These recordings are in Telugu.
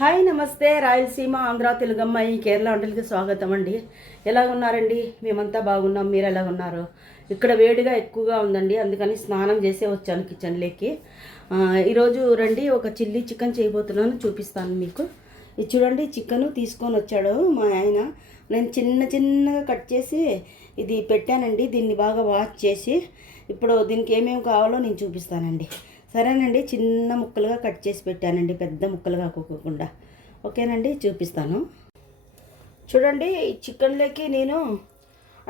హాయ్ నమస్తే రాయలసీమ ఆంధ్ర తెలుగమ్మాయి కేరళ వంటలకి స్వాగతం అండి. ఎలా ఉన్నారండి? మేమంతా బాగున్నాం. మీరు ఎలా ఉన్నారు? ఇక్కడ వేడిగా ఎక్కువగా ఉందండి, అందుకని స్నానం చేసే వచ్చాను కిచెన్లోకి. ఈరోజు రండి, ఒక చిల్లీ చికెన్ చేయబోతున్నాను, చూపిస్తాను మీకు. ఇది చూడండి, చికెన్ తీసుకొని వచ్చాడు మా ఆయన. నేను చిన్నగా కట్ చేసి ఇది పెట్టానండి. దీన్ని బాగా వాష్ చేసి ఇప్పుడు దీనికి ఏమేమి కావాలో నేను చూపిస్తానండి. సరేనండి, చిన్న ముక్కలుగా కట్ చేసి పెట్టానండి, పెద్ద ముక్కలుగా కుక్కకుండా. ఓకేనండి, చూపిస్తాను. చూడండి, చికెన్లోకి నేను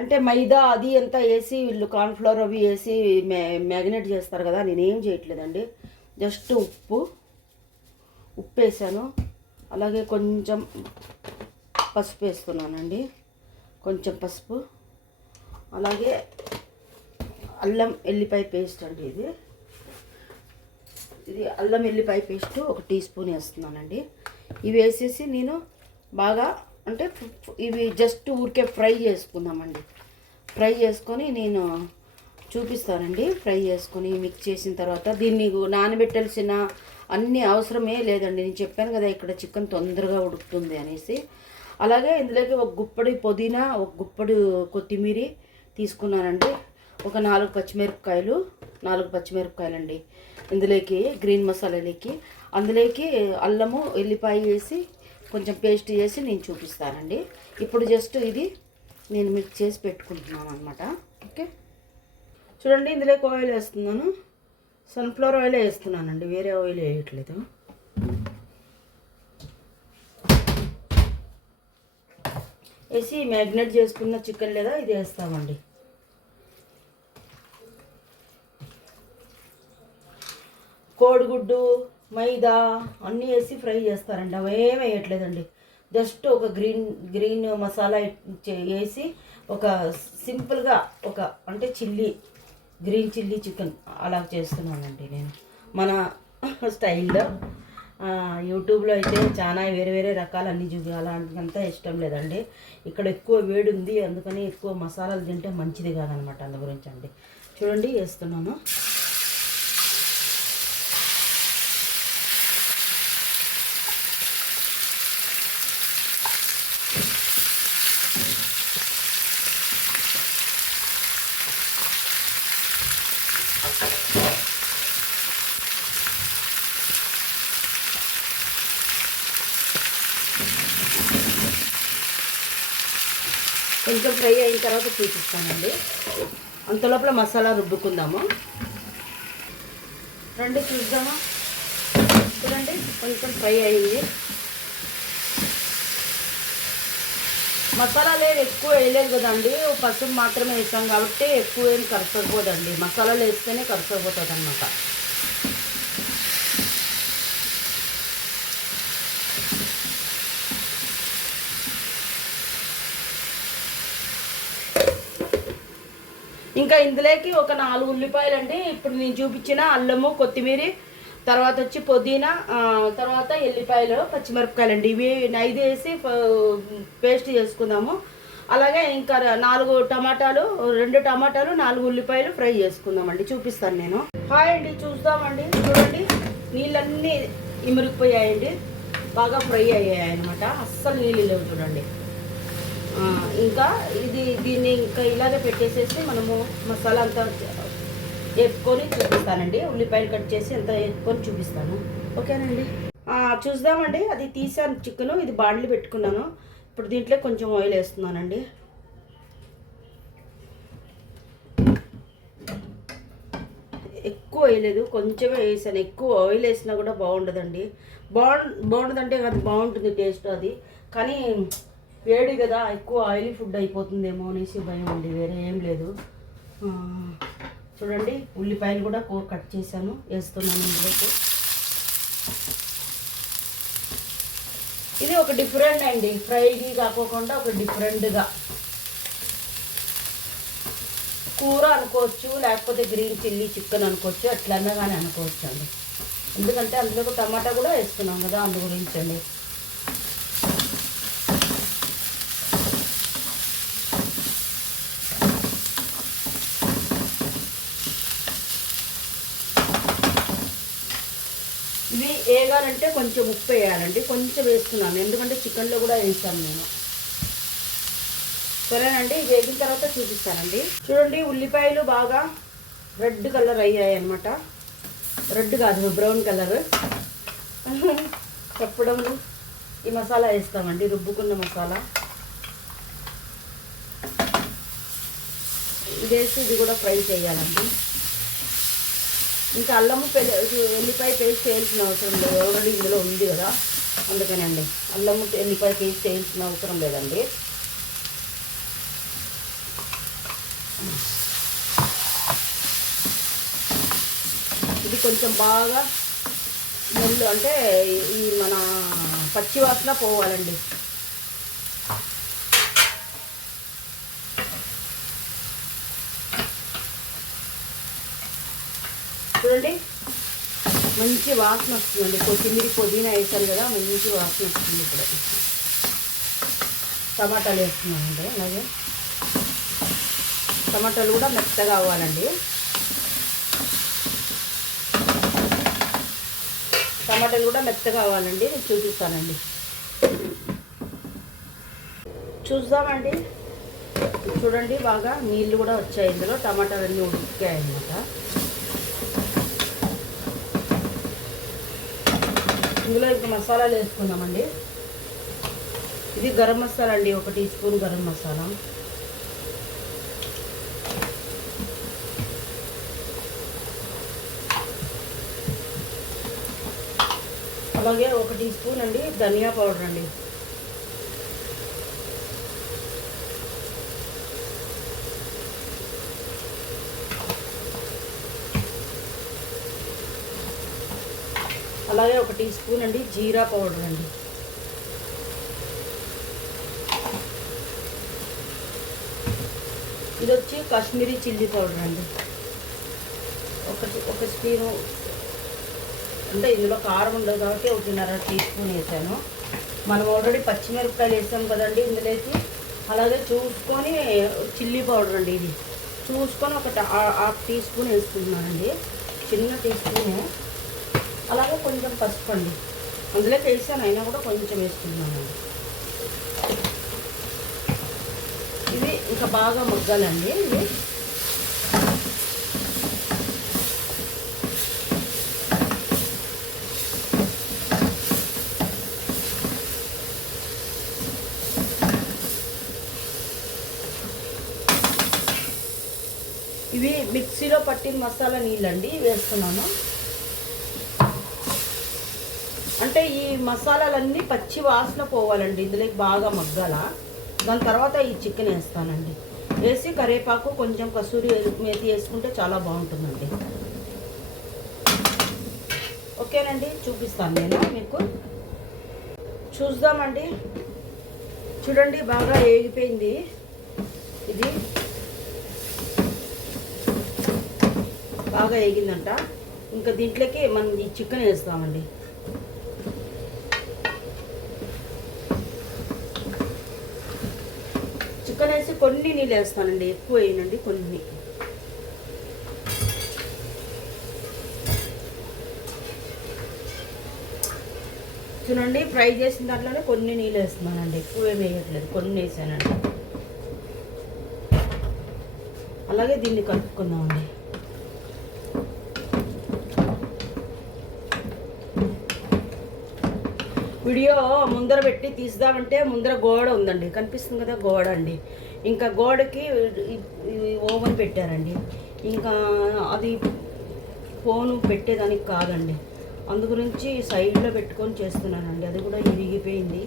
అంటే మైదా అది అంతా వేసి వీళ్ళు కార్న్ఫ్లవర్ అవి వేసి మ్యాగ్నేట్ చేస్తారు కదా, నేనేం చేయట్లేదండి. జస్ట్ ఉప్పు వేసాను, అలాగే కొంచెం పసుపు వేస్తున్నానండి, కొంచెం పసుపు, అలాగే అల్లం ఎల్లిపాయ పేస్ట్ అండి. ఇది అల్లం ఎల్లిపాయ పేస్ట్ 1 టీ స్పూన్ వేస్తున్నానండి. ఇవి వేసేసి నేను బాగా అంటే ఇవి జస్ట్ ఊరికే ఫ్రై చేసుకుందామండి. ఫ్రై చేసుకొని నేను చూపిస్తానండి. ఫ్రై చేసుకొని మిక్స్ చేసిన తర్వాత దీన్ని నానబెట్టాల్సిన అన్ని అవసరమే లేదండి. నేను చెప్పాను కదా ఇక్కడ చికెన్ తొందరగా ఉడుకుతుంది అనేసి. అలాగే ఇందులోకి ఒక గుప్పడి పుదీనా, ఒక గుప్పడి కొత్తిమీర తీసుకున్నానండి. ఒక 4 పచ్చిమిరపకాయలు అండి. ఇందులోకి గ్రీన్ మసాలాలోకి అందులోకి అల్లము ఎల్లిపాయ వేసి కొంచెం పేస్ట్ చేసి నేను చూపిస్తానండి. ఇప్పుడు జస్ట్ ఇది నేను మిక్స్ చేసి పెట్టుకుంటున్నాను అనమాట. ఓకే, చూడండి, ఇందులోకి ఆయిల్ వేస్తున్నాను. సన్ఫ్లవర్ ఆయిల్ వేస్తున్నానండి, వేరే ఆయిల్ వేయట్లేదు. వేసి మ్యాగ్నేట్ చేసుకున్న చికెన్ లేదా ఇది వేస్తామండి. కోడిగుడ్డు, మైదా అన్నీ వేసి ఫ్రై చేస్తారండి, అవేం వేయట్లేదండి. జస్ట్ ఒక గ్రీన్ మసాలా వేసి ఒక సింపుల్గా ఒక అంటే గ్రీన్ చిల్లీ చికెన్ అలా చేస్తున్నానండి నేను మన స్టైల్లో. యూట్యూబ్లో అయితే చాలా వేరే రకాలు అన్నీ అలాంటిదంతా ఇష్టం లేదండి. ఇక్కడ ఎక్కువ వేడి ఉంది, అందుకని ఎక్కువ మసాలాలు తింటే మంచిది కాదనమాట, అందు గురించి అండి. చూడండి, వేస్తున్నాను. కొంచెం ఫ్రై అయిన తర్వాత చూపిస్తానండి. అంతలోపల మసాలా రుబ్బుకుందాము. రండి చూద్దామా. చూడండి, కొంచెం ఫ్రై అయింది. మసాలాలు ఎక్కువ వేయలేదు కదండి, పసుపు మాత్రమే వేసాం కాబట్టి ఎక్కువ ఏం కరసకపోదండి. మసాలాలు వేస్తేనే కరసపోతుంది అన్నమాట. ఇంకా ఇందులోకి ఒక 4 ఉల్లిపాయలు అండి. ఇప్పుడు నేను చూపించిన అల్లము, కొత్తిమీర, తర్వాత వచ్చి పుదీనా, తర్వాత ఎల్లిపాయలు, పచ్చిమిరపకాయలు అండి. ఇవి 5 వేసి పేస్ట్ చేసుకుందాము. అలాగే ఇంకా 4 టమాటాలు, 2 టమాటాలు, 4 ఉల్లిపాయలు ఫ్రై చేసుకుందామండి. చూపిస్తాను నేను. హాయ్ అండి, చూస్తామండి. చూడండి, నీళ్ళన్నీ ఇమిరిగిపోయాయండి, బాగా ఫ్రై అయ్యాయి అనమాట. అస్సలు నీళ్ళు లేవు చూడండి. ఇంకా దీన్ని ఇంకా ఇలాగే పెట్టేసేసి మనము మసాలా అంతా వేపుకొని చూపిస్తానండి. ఉల్లిపాయలు కట్ చేసి అంతా వేపుకొని చూపిస్తాను. ఓకేనండి, చూద్దామండి. అది తీసాను చికెను, ఇది బాండ్లు పెట్టుకున్నాను. ఇప్పుడు దీంట్లో కొంచెం ఆయిల్ వేస్తున్నానండి. ఎక్కువ వేయలేదు, కొంచెమే వేసాను. ఎక్కువ ఆయిల్ వేసినా కూడా బాగుండదండి. బాగుండదంటే అది బాగుంటుంది టేస్ట్ అది, కానీ వేడి కదా, ఎక్కువ ఆయిలీ ఫుడ్ అయిపోతుందేమో అనేసి భయం అండి, వేరే ఏం లేదు. చూడండి, ఉల్లిపాయలు కూడా కట్ చేశాను, వేస్తున్నాను ఇందులోకి. ఇది ఒక డిఫరెంట్ అండి, ఫ్రైకి కాకోకుండా ఒక డిఫరెంట్గా కూర అనుకోవచ్చు, లేకపోతే గ్రీన్ చిల్లీ చికెన్ అనుకోవచ్చు, ఎట్లన్నా కానీ అనుకోవచ్చు అండి. ఎందుకంటే అందులో టమాటా కూడా వేస్తున్నాం కదా, అందు గురించి అండి. ఇవి వేగాలంటే కొంచెం ఉప్పు వేయాలండి, కొంచెం వేస్తున్నాను ఎందుకంటే చికెన్లో కూడా వేస్తాను నేను. సరేనండి, వేగిన తర్వాత చూపిస్తానండి. చూడండి, ఉల్లిపాయలు బాగా రెడ్ కలర్ అయ్యాయి అన్నమాట. రెడ్ కాదు, బ్రౌన్ కలర్. చెప్పడం ఈ మసాలా వేస్తామండి, రుబ్బుకున్న మసాలా ఇదేసి ఇది కూడా ఫ్రై చేయాలండి. ఇంకా అల్లము ఎల్లిపాయ పేస్ట్ వేయాల్సిన అవసరం లేదు, ఆల్రెడీ ఇందులో ఉంది కదా, అందుకనండి అల్లము ఎల్లిపాయ పేస్ట్ వేయాల్సిన అవసరం లేదండి. ఇది కొంచెం బాగా స్మెల్ అంటే ఈ మన పచ్చి వాసన పోవాలండి. చూడండి, మంచి వాసన వస్తుందండి. కొత్తిమీర పుదీనా వేసారు కదా, మంచి వాసన వస్తుంది. ఇప్పుడు టమాటాలు వేస్తున్నామండి. అలాగే టమాటాలు కూడా మెత్తగా అవ్వాలండి. టమాటాలు కూడా మెత్తగా అవ్వాలండి, నేను చూపిస్తానండి. చూద్దామండి. చూడండి, బాగా నీళ్ళు కూడా వచ్చాయి ఇందులో, టమాటాలు అన్నీ ఉడికాయి అన్నమాట. ఇందులో ఇంకా మసాలాలు వేసుకుందామండి. ఇది గరం మసాలా అండి, 1 టీ స్పూన్ గరం మసాలా. అలాగే 1 టీ స్పూన్ అండి ధనియా పౌడర్ అండి. అలాగే 1 టీ స్పూన్ అండి జీరా పౌడర్ అండి. ఇది వచ్చి కాశ్మీరీ చిల్లీ పౌడర్ అండి. ఒక స్పూను, అంటే ఇందులో కారం ఉండదు కాబట్టి 1.5 టీ స్పూన్ వేసాను. మనం ఆల్రెడీ పచ్చిమిరపకాయలు వేసాం కదండి ఇందులోకి. అలాగే చూసుకొని చిల్లీ పౌడర్ అండి, ఇది చూసుకొని 1/2 టీ స్పూన్ వేసుకుంటున్నానండి, చిన్న టీ స్పూను. అలాగే కొంచెం పసుపు అండి, అందులోకి వేసాను అయినా కూడా కొంచెం వేసుకుంటున్నానండి. ఇది ఇంకా బాగా మగ్గాలండి. ఇది ఇవి మిక్సీలో పట్టిన మసాలా నీళ్ళండి వేస్తున్నాను. అంటే ఈ మసాలాలన్నీ పచ్చి వాసన పోవాలండి, ఇందులోకి బాగా మగ్గాల. దాని తర్వాత ఈ చికెన్ వేస్తానండి. వేసి కరివేపాకు కొంచెం కసూరి మేతి వేసుకుంటే చాలా బాగుంటుందండి. ఓకేనండి, చూపిస్తాను నేను మీకు. చూద్దామండి. చూడండి, బాగా వేగిపోయింది. ఇది బాగా వేగిందంట. ఇంకా దీంట్లోకి మనం ఈ చికెన్ వేస్తామండి. చికెన్ వేసి కొన్ని నీళ్ళు వేస్తానండి, ఎక్కువ వేయనండి, కొన్ని. చూడండి, ఫ్రై చేసిన దాంట్లోనే కొన్ని నీళ్ళు వేస్తున్నానండి, ఎక్కువ ఏమి వేయట్లేదు, కొన్ని వేసానండి. అలాగే దీన్ని కలుపుకుందామండి. వీడియో ముందర పెట్టి తీద్దామంటే ముందర గోడ ఉందండి, కనిపిస్తుంది కదా, గోడ అండి. ఇంకా గోడకి ఓవెన్ పెట్టారండి. ఇంకా అది ఫోను పెట్టేదానికి కాదండి, అందు గురించి సైడ్లో పెట్టుకొని చేస్తున్నానండి. అది కూడా ఇరిగిపోయింది,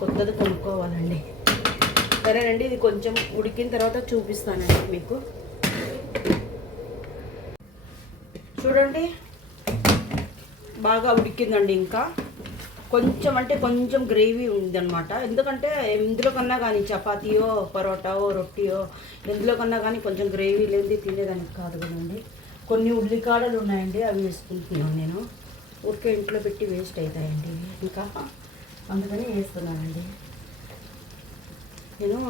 కొత్తది కొనుక్కోవాలండి. సరేనండి, ఇది కొంచెం ఉడికిన తర్వాత చూపిస్తానండి మీకు. చూడండి, బాగా ఉడికిందండి. ఇంకా కొంచెం అంటే కొంచెం గ్రేవీ ఉందన్నమాట. ఎందుకంటే ఇందులో కన్నా కానీ చపాతీయో పరోటావో రొట్టియో ఎందులో కన్నా కానీ కొంచెం గ్రేవీ లేనిది తినేదానికి కాదు కదండి. కొన్ని ఉల్లికాడలు ఉన్నాయండి, అవి వేసుకుంటున్నాను నేను. ఊరికే ఇంట్లో పెట్టి వేస్ట్ అవుతాయండి, ఇంకా అందుకని వేస్తున్నానండి. నేను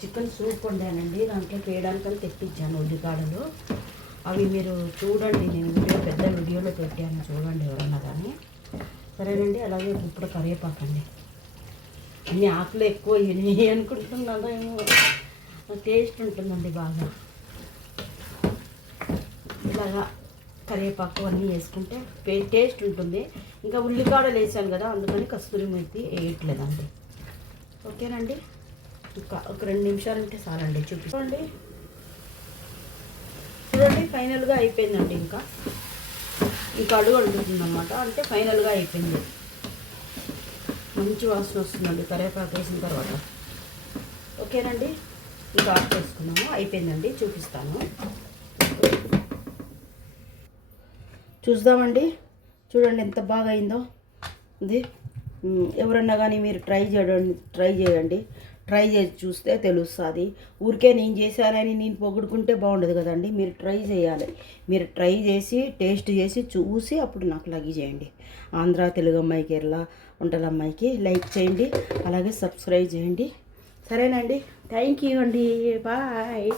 చికెన్ సూప్ వండానండి, దాంట్లో వేయడానికని తెప్పించాను ఉల్లికాడలు. అవి మీరు చూడండి, నేను పెద్ద వీడియోలో పెట్టాను, చూడండి ఎవరన్నా కానీ. సరేనండి. అలాగే ఇప్పుడు కరివేపాకండి. అన్ని ఆకులు ఎక్కువ వేయి అనుకుంటున్నాను ఏమో, టేస్ట్ ఉంటుందండి బాగా. ఇలాగా కరివేపాకు అన్నీ వేసుకుంటే టేస్ట్ ఉంటుంది. ఇంకా ఉల్లికాడలు వేసాను కదా, అందుకని కస్తూరి మెత్తి వేయట్లేదండి. ఓకేనండి. ఇంకా ఒక 2 నిమిషాలు ఉంటే చాలండి. చూడండి ఫైనల్గా అయిపోయిందండి. ఇంకా అడుగు అంటుందన్నమాట, అంటే ఫైనల్గా అయిపోయింది. మంచి వాసన వస్తుందండి కరివేపాకు వేసిన తర్వాత. ఓకేనండి. ఇంకా ఆఫ్ చేసుకున్నాము, అయిపోయిందండి. చూపిస్తాను, చూద్దామండి. చూడండి ఎంత బాగా అయిందో ఇది. ఎవరన్నా కానీ మీరు ట్రై చేయండి. ట్రై చేసి చూస్తే తెలుస్తుంది. ఊరికే నేను చేశానని నేను పొగుడుకుంటే బాగుండదు కదండి. మీరు ట్రై చేయాలి. మీరు ట్రై చేసి టేస్ట్ చేసి చూసి అప్పుడు నాకు లగ్ చేయండి. ఆంధ్ర తెలుగు అమ్మాయి కేరళ వంటల అమ్మాయికి లైక్ చేయండి, అలాగే సబ్స్క్రైబ్ చేయండి. సరేనండి. థ్యాంక్ యూ అండి. బాయ్.